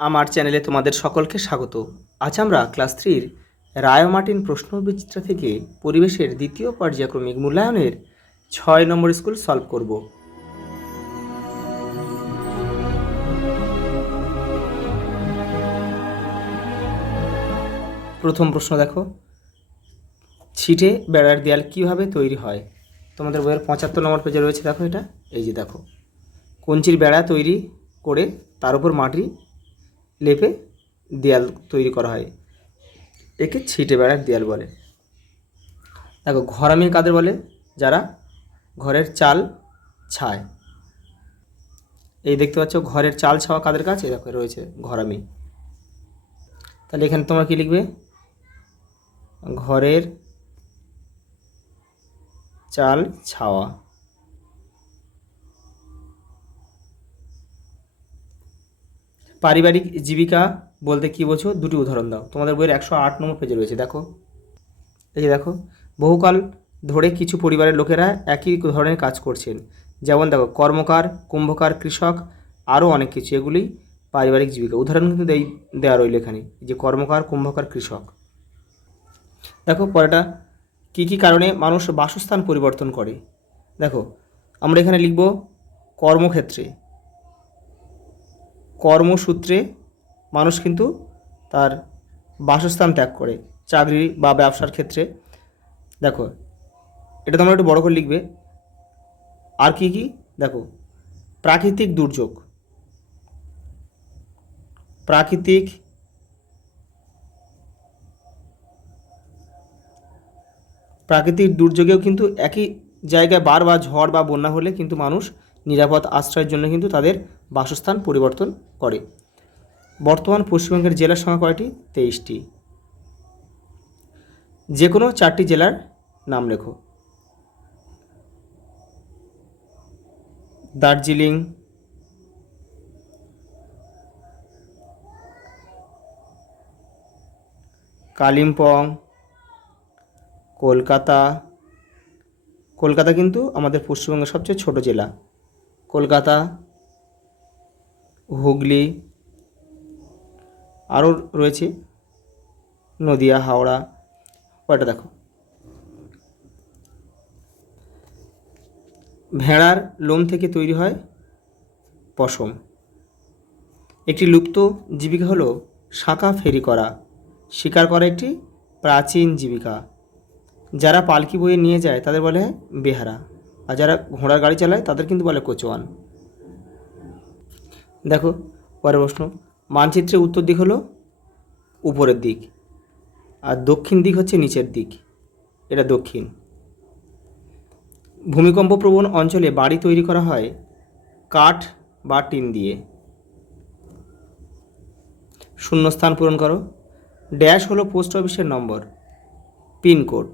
আমার চ্যানেলে তোমাদের সকলকে স্বাগত। আজ আমরা ক্লাস 3-র রায় মার্টিন প্রশ্নবিচিত্রা থেকে পরিবেশের দ্বিতীয় পর্যায়ক্রমিক মূল্যায়নের 6 নম্বর স্কুল সলভ করব। প্রথম প্রশ্ন দেখো, ছিটে বেড়ার দেয়াল কিভাবে তৈরি হয়? তোমাদের বইয়ের 75 নম্বর পেজে রয়েছে। দেখো এটা, এই যে দেখো, কঞ্চির বেড়া তৈরি করে তার উপর মাটি লেপে দেয়াল তৈরি করা হয়, একে ছিটে বেড়ার দেয়াল বলে। দেখো, ঘরামি কাদের বলে? যারা ঘরের চাল ছায়। এই দেখতে পাচ্ছ ঘরের চাল ছাওয়া কাদের কাছে? দেখো রয়েছে ঘরামি। তাহলে এখানে তোমরা কি লিখবে? ঘরের চাল ছাওয়া। পারিবারিক জীবিকা বলতে কি বোঝো? দুটি উদাহরণ দাও। তোমাদের বইয়ের 108 নম্বর পেজে রয়েছে। দেখো, এই যে দেখো, বহুকাল ধরে কিছু পরিবারের লোকেরা একই ধরনের কাজ করছেন। যেমন দেখো, কর্মকার, কুম্ভকার, কৃষক, আরও অনেক কিছু। এগুলি পারিবারিক জীবিকা। উদাহরণ কিন্তু দেওয়া রইল এখানে, যে কর্মকার, কুম্ভকার, কৃষক। দেখো পরেটা, কি কি কারণে মানুষ বাসস্থান পরিবর্তন করে? দেখো, আমরা এখানে লিখব কর্মক্ষেত্রে, কর্মসূত্রে মানুষ কিন্তু তার বাসস্থান ত্যাগ করে, চাকরি বা ব্যবসার ক্ষেত্রে। দেখো, এটা তোমরা একটু বড় করে লিখবে। আর কি কি? দেখো, প্রাকৃতিক দুর্যোগ, প্রাকৃতিক দুর্যোগেও কিন্তু একই জায়গায় বারবার ঝড় বা বন্যা হলে কিন্তু মানুষ নিরাপদ আশ্রয়ের জন্য কিন্তু তাদের বাসস্থান পরিবর্তন করে। বর্তমান পশ্চিমবঙ্গের জেলার সংখ্যা কয়টি? 23টি। যে কোনো 4টি জেলার নাম লেখো। দার্জিলিং, কালিম্পং, কলকাতা। কলকাতা কিন্তু আমাদের পশ্চিমবঙ্গের সবচেয়ে ছোট জেলা। কলকাতা, হুগলি, আরও রয়েছে নদিয়া, হাওড়া। ওটা দেখো, ভেড়ার লোম থেকে তৈরি হয় পশম। একটি লুপ্ত জীবিকা হলো শাঁখা ফেরি করা। শিকার করা একটি প্রাচীন জীবিকা। যারা পালকি বয়ে নিয়ে যায় তাদের বলে বেহারা, আর যারা ঘোড়ার গাড়ি চালায় তাদের কিন্তু বলে কোচওয়ান। দেখো পরের প্রশ্ন, মানচিত্রে উত্তর দিক হলো উপরের দিক, আর দক্ষিণ দিক হচ্ছে নিচের দিক। এটা দক্ষিণ। ভূমিকম্প প্রবণ অঞ্চলে বাড়ি তৈরি করা হয় কাঠ বা টিন দিয়ে। শূন্যস্থান পূরণ করো। ড্যাশ হলো পোস্ট অফিসের নম্বর, পিনকোড।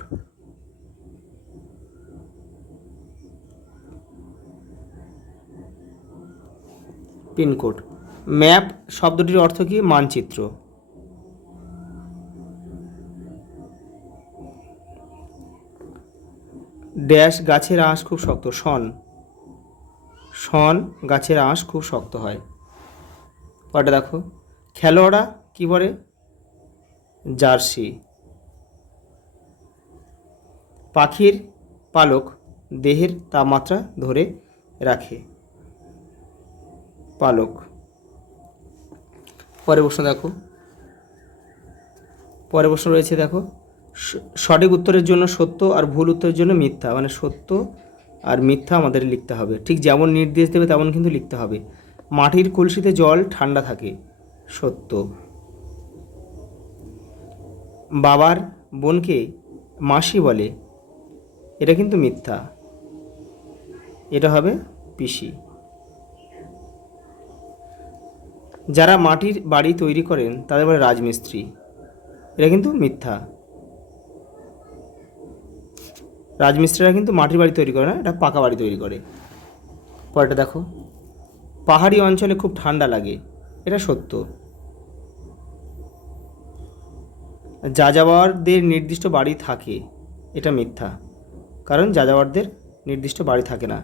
পিনকোড। ম্যাপ শব্দটির অর্থ কি? মানচিত্র। ড্যাশ গাছের আঁশ খুব শক্ত, শন। শন গাছের আঁশ খুব শক্ত হয়। পরে দেখো, খেলোয়াড়রা কী পরে? জার্সি। পাখির পালক দেহের তাপমাত্রা ধরে রাখে, পালক। পরের প্রশ্ন দেখো, পরের প্রশ্ন রয়েছে। দেখো, সঠিক উত্তরের জন্য সত্য আর ভুল উত্তরের জন্য মিথ্যা, মানে সত্য আর মিথ্যা আমাদের লিখতে হবে। ঠিক যেমন নির্দেশ দেবে তেমন কিন্তু লিখতে হবে। মাটির কলসিতে জল ঠান্ডা থাকে, সত্য। বাবার বোনকে মাসি বলে, এটা কিন্তু মিথ্যা, এটা হবে পিসি। যারা মাটির বাড়ি তৈরি করেন তাদের বলে রাজমিস্ত্রি, এটা কিন্তু মিথ্যা। রাজমিস্ত্রিরা কিন্তু মাটির বাড়ি তৈরি করে না, এটা পাকা বাড়ি তৈরি করে। পরেরটা দেখো, পাহাড়ি অঞ্চলে খুব ঠান্ডা লাগে, এটা সত্য। যাযাবরদের নির্দিষ্ট বাড়ি থাকে, এটা মিথ্যা, কারণ যাযাবরদের নির্দিষ্ট বাড়ি থাকে না।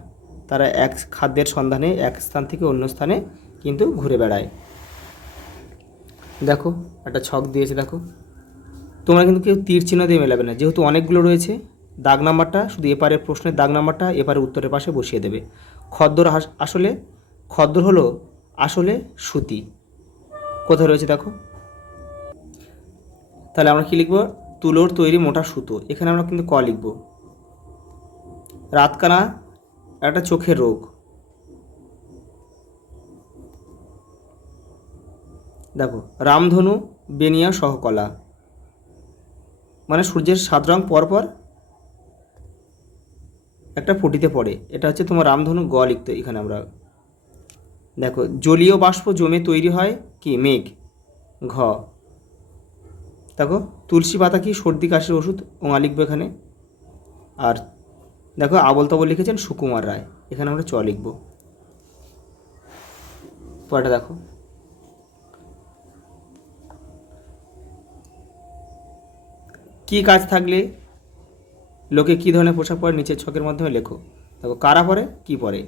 তারা এক খাদ্যের সন্ধানে এক স্থান থেকে অন্য স্থানে কিন্তু ঘুরে বেড়ায়। দেখো একটা ছক দিয়েছে, দেখো তোমরা কিন্তু কেউ তীর চিহ্ন দিয়ে মেলাবে না, যেহেতু অনেকগুলো রয়েছে। দাগ নাম্বারটা শুধু এপারের প্রশ্নের দাগ নাম্বারটা এপারে উত্তরের পাশে বসিয়ে দেবে। খদ্দর আসলে, খদ্দর হলো আসলে সুতি, কোথায় রয়েছে দেখো। তাহলে আমরা কী লিখব? তুলোর তৈরি মোটা সুতো, এখানে আমরা কিন্তু ক লিখব। রাতকানা একটা চোখের রোগ, দেখো রামধনু বেনিয়া সহকলা, মানে সূর্যের 7 রং পরপর একটা পটিতে পড়ে, এটা হচ্ছে তোমার রামধনু। গ লিখতে এখানে আমরা। দেখো জলীয় বাষ্প জমে তৈরি হয় কি? মেঘ। ঘ। দেখো তুলসী পাতা কি? সর্দি কাশির ওষুধ, ওঙা লিখবো এখানে। আর দেখো আবল তাবল লিখেছেন সুকুমার রায়, এখানে আমরা চ লিখব। পরেটা দেখো, কি কাজ থাকলে লোকে কী ধরনের পোশাক পরে নিচের ছকের মাধ্যমে লেখো। দেখো কারা পরে, কি পরে।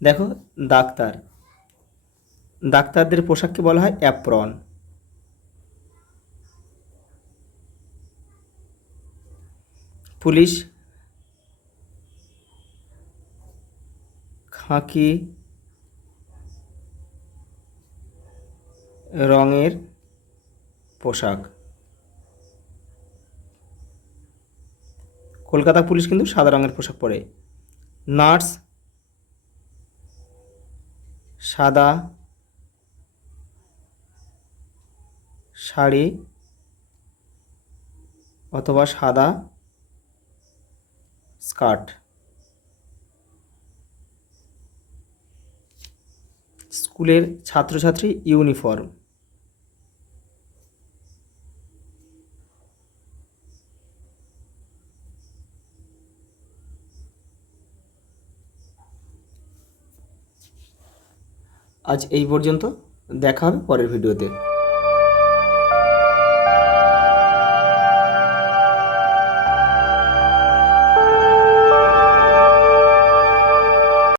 দেখো ডাক্তার, ডাক্তারদের পোশাককে বলা হয় অ্যাপ্রন। পুলিশ খাকি রঙের পোশাক। কলকাতা পুলিশ কিন্তু সাদা রঙের পোশাক পরে। নার্স সাদা শাড়ি অথবা সাদা স্কার্ট। স্কুলের ছাত্রছাত্রী ইউনিফর্ম। আজ এই পর্যন্ত, দেখা হবে পরের ভিডিওতে।